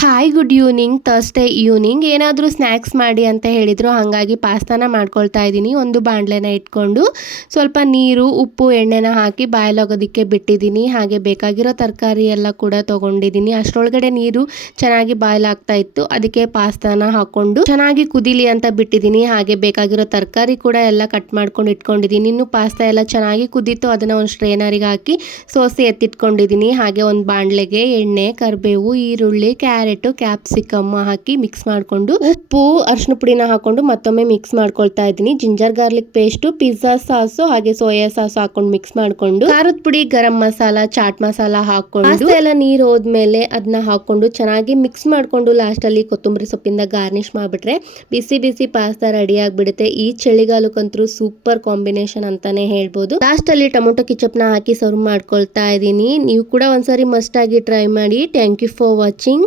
Hi good evening Thursday evening ಏನಾದರೂ snacks ಮಾಡಿ ಅಂತ ಹೇಳಿದರು. ಹಾಗಾಗಿ ಪಾಸ್ತಾನ ಮಾಡ್ಕೊಳ್ತಾ ಇದ್ದೀನಿ. ಒಂದು ಬಾಣಲೆನ ಇಟ್ಕೊಂಡು ಸ್ವಲ್ಪ ನೀರು ಉಪ್ಪು ಎಣ್ಣೆನ ಹಾಕಿ ಬಾಯಲಾಗೋದಕ್ಕೆ ಬಿಟ್ಟಿದ್ದೀನಿ. ಹಾಗೆ ಬೇಕಾಗಿರೋ ತರಕಾರಿ ಎಲ್ಲ ಕೂಡ ತೊಗೊಂಡಿದ್ದೀನಿ. ಅಷ್ಟರೊಳಗಡೆ ನೀರು ಚೆನ್ನಾಗಿ ಬಾಯ್ಲಾಗ್ತಾ ಇತ್ತು. ಅದಕ್ಕೆ ಪಾಸ್ತಾನ ಹಾಕ್ಕೊಂಡು ಚೆನ್ನಾಗಿ ಕುದಿಲಿ ಅಂತ ಬಿಟ್ಟಿದ್ದೀನಿ. ಹಾಗೆ ಬೇಕಾಗಿರೋ ತರಕಾರಿ ಕೂಡ ಎಲ್ಲ ಕಟ್ ಮಾಡ್ಕೊಂಡು ಇಟ್ಕೊಂಡಿದ್ದೀನಿ. ಇನ್ನು ಪಾಸ್ತಾ ಎಲ್ಲ ಚೆನ್ನಾಗಿ ಕುದೀತು. ಅದನ್ನು ಒಂದು ಸ್ಟ್ರೈನರಿಗೆ ಹಾಕಿ ಸೋಸಿ ಎತ್ತಿಟ್ಕೊಂಡಿದ್ದೀನಿ. ಹಾಗೆ ಒಂದು ಬಾಣಲೆಗೆ ಎಣ್ಣೆ, ಕರಿಬೇವು, ಈರುಳ್ಳಿ, ಕ್ಯಾರೆಟ್, ಕ್ಯಾಪ್ಸಿಕಮ್ ಹಾಕಿ ಮಿಕ್ಸ್ ಮಾಡಿಕೊಂಡು ಉಪ್ಪು ಅರಿಶಿನ ಪುಡಿನ ಹಾಕೊಂಡು ಮತ್ತೊಮ್ಮೆ ಮಿಕ್ಸ್ ಮಾಡ್ಕೊಳ್ತಾ ಇದ್ದೀನಿ. Ginger garlic paste, pizza sauce ಹಾಗೆ ಸೋಯಾ ಸಾಸ್ ಹಾಕೊಂಡು ಮಿಕ್ಸ್ ಮಾಡ್ಕೊಂಡು ಖಾರದ ಪುಡಿ, ಗರಂ ಮಸಾಲ, ಚಾಟ್ ಮಸಾಲ ಹಾಕೊಂಡು ಎಲ್ಲ ನೀರು ಹೋದ್ಮೇಲೆ ಅದನ್ನ ಹಾಕೊಂಡು ಚೆನ್ನಾಗಿ ಮಿಕ್ಸ್ ಮಾಡ್ಕೊಂಡು ಲಾಸ್ಟ್ ಅಲ್ಲಿ ಕೊತ್ತಂಬರಿ ಸೊಪ್ಪಿಂದ ಗಾರ್ನಿಶ್ ಮಾಡ್ಬಿಟ್ರೆ ಬಿಸಿ ಬಿಸಿ ಪಾಸ್ತಾ ರೆಡಿ ಆಗ್ಬಿಡುತ್ತೆ. ಈ ಚಳಿಗಾಲಕ್ಕಂತೂ ಸೂಪರ್ ಕಾಂಬಿನೇಷನ್ ಅಂತಾನೆ ಹೇಳ್ಬೋದು. ಲಾಸ್ಟ್ ಅಲ್ಲಿ ಟೊಮೊಟೊ ಕೆಚಪ್ ನ ಹಾಕಿ ಸರ್ವ್ ಮಾಡ್ಕೊಳ್ತಾ ಇದ್ದೀನಿ. ನೀವು ಕೂಡ ಒಂದ್ಸರಿ ಮಸ್ಟ್ ಆಗಿ ಟ್ರೈ ಮಾಡಿ. Thank you for watching.